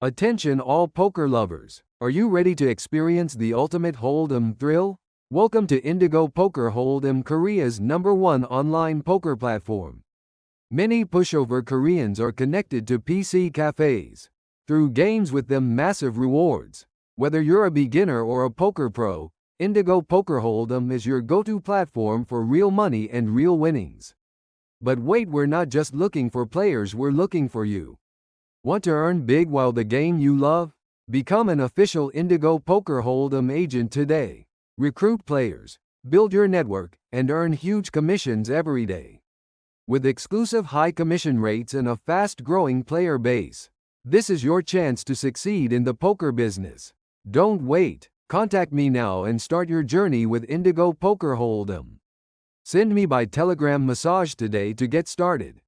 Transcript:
Attention all poker lovers. Are you ready to experience the ultimate Hold'em thrill? Welcome to Indigo Poker Hold'em, Korea's #1 online poker platform. Many pushover Koreans are connected to PC cafes through games with them massive rewards. Whether you're a beginner or a poker pro, Indigo Poker Hold'em is your go-to platform for real money and real winnings. But wait, we're not just looking for players, we're looking for you. Want to earn big while the game you love? Become an official Indigo Poker Hold'em agent today. Recruit players, build your network, and earn huge commissions every day. With exclusive high commission rates and a fast-growing player base, this is your chance to succeed in the poker business. Don't wait. Contact me now and start your journey with Indigo Poker Hold'em. Send me by Telegram message today to get started.